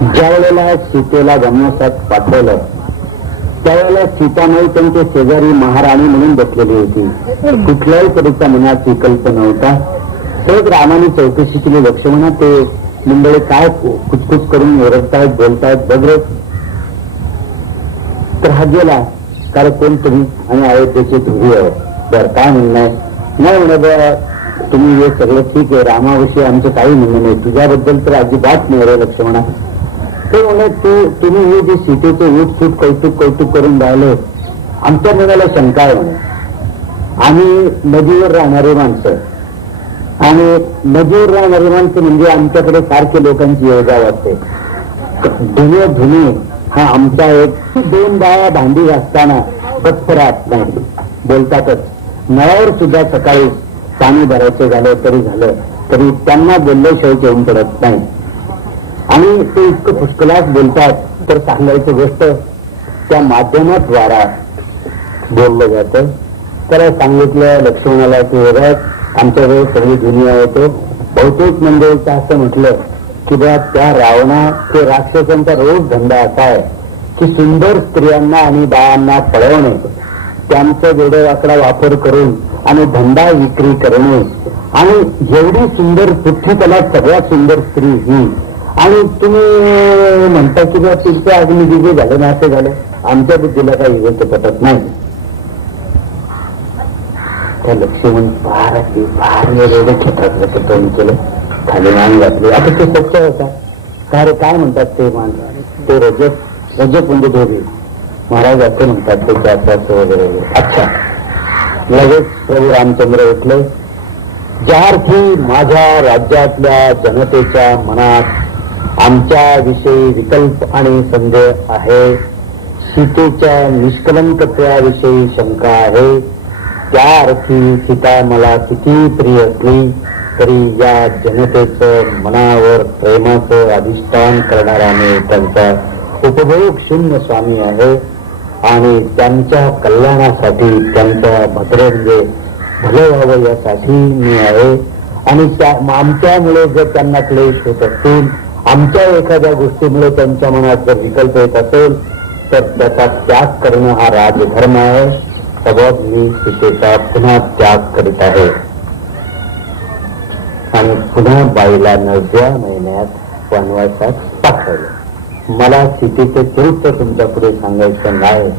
ज्या वेळेला सीतेला वनवासात पाठवलं त्यावेळेला सीतामाई त्यांच्या शेजारी महाराणी म्हणून बसलेली होती. कुठल्याही तऱ्हेच्या मनात विकल्प नव्हता. सहज रामाने चौकशी केली, लक्ष्मणा ते मंडळी काय कुचकुच करून ओरडतायत बोलतायत बघत. तर हा गेला, कारण कोण तुम्ही आणि अयोध्येचे ध्रुवी आहे, बरं काय म्हणणं आहे? नाही म्हणत तुम्ही हे सगळं ठीक आहे, रामाविषयी आमचं काही म्हणणं नाही, तुझ्याबद्दल तर अजिबात नाही रे लक्ष्मणा. ते म्हणत तुम्ही हे जे सीतेचे उठसूट कौतुक करून राहिले, आमच्या मनाला शंका आहे म्हणे. आम्ही नदीवर राहणारी माणसं आणि नदीवर राहणारी माणसं म्हणजे आमच्याकडे सारखे लोकांची योगा वाटते. धुणे हा आमचा एक. दोन बाया भांडी घासताना पत्थरात नाही बोलतातच. नळावर सुद्धा सकाळी पाणी भरायचं झालं तरी त्यांना बोलल्याशिवाय जेवण पडत नाही. आणि ते इतकं पुष्कळाच बोलतात तर सांगायची गोष्ट त्या माध्यमाद्वारा बोललं जातं. त्याला सांगितलं लक्ष्मणाला की आमच्याकडे सगळी दुनिया येतो. बहुतेक मंडळीचं असं म्हटलं की बा त्या ते राक्षसांचा रोज धंदा असा आहे की सुंदर स्त्रियांना आणि बाळांना पळवणे, त्यांचा वेडेवाकडा वापर करून आणि धंदा विक्री करणे. आणि जेवढी सुंदर पृथ्वी त्याला सगळ्यात सुंदर स्त्री ही. आणि तुम्ही म्हणता की बा तिथे अग्निदिव्य झाले ना असं झालं, आमच्या बुद्धीला काही गोष्ट पटत नाही. त्या लक्ष्मण फार वेगवेगळे क्षेत्रातलं तोंड केलं, खाली मान घातली. आता ते सत्य होता काय म्हणतात ते मान, ते रजत म्हणजे धोबी महाराज असं म्हणतात ते त्याचं वगैरे. अच्छा, लगेच प्रभू रामचंद्र उठले. ज्या अर्थी माझ्या राज्यातल्या जनतेच्या मनात आमच्या विषयी विकल्प आणि संदेह आहे, सीतेच्या निष्कलंकत्वाविषयी शंका आहे, त्या अर्थी सीता मला किती प्रिय असली तरी या जनतेचं मनावर प्रेमाचं अधिष्ठान करणाऱ्याने त्यांचा उपभोग शून्य स्वामी आहे आणि त्यांच्या कल्याणासाठी त्यांच्या भद्र भलं व्हावं यासाठी मी आहे. आणि आमच्यामुळे जर त्यांना क्लेश होत असतील, आमच्या एखाद्या गोष्टीमुळे त्यांच्या मनात जर विकल्प येत असेल तर त्याचा त्याग करणं हा राजधर्म आहे. सबब मी सीतेचा पुन्हा त्याग करीत आहे आणि पुन्हा बाईला 9व्या महिन्यात वनवासात पाठवलं. मला सीतेचे चरित्र तुमच्या पुढे सांगायचं नाही.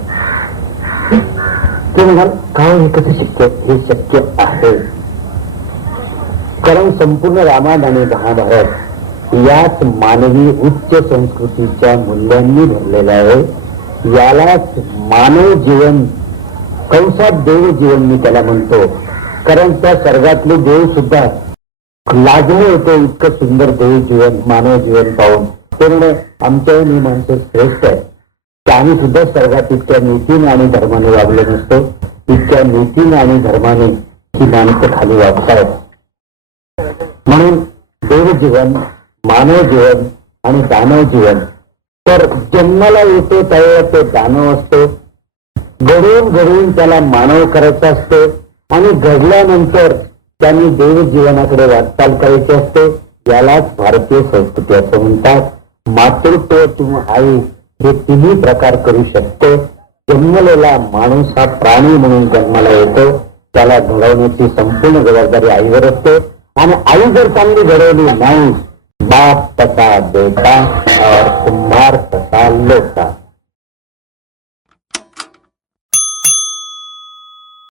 ते म्हणाल का हे कसं शक्य? हे शक्य आहे कारण संपूर्ण रामायण आणि महाभारत याच मानवी उच्च संस्कृतीच्या मूल्यांनी भरलेला आहे. यालाच मानव जीवन कंसात देव जीवन मी त्याला म्हणतो. कारण त्या स्वर्गातले देव सुद्धा लाजले होते इतकं सुंदर देव जीवन मानव जीवन पाहून. ते म्हणे आमच्या ही माणसं श्रेष्ठ आहे. आम्ही सुद्धा स्वर्गात इतक्या नीतीने आणि धर्माने वागले नसतो. इतक्या नीतीने आणि धर्माने ही माणसं खाली वागतायत. म्हणून देवजीवन, मानव जीवन आणि दानव जीवन. तर जन्माला येतो त्यावेळेला ते दानव असतो, घडून त्याला मानव करायचा असतो आणि घडल्यानंतर त्यांनी देव जीवनाकडे वाटचाल करायची असते. यालाच भारतीय संस्कृती असं म्हणतात. मातृत्व किंवा आई हे तिन्ही प्रकार करू शकतो. जन्मलेला माणूस हा प्राणी म्हणून जन्माला येतो, त्याला घडवण्याची संपूर्ण जबाबदारी आईवर असते. आणि आई जर चांगली घडवली नाही, बाप तसा बेटा और कुंभार तसा लोटा.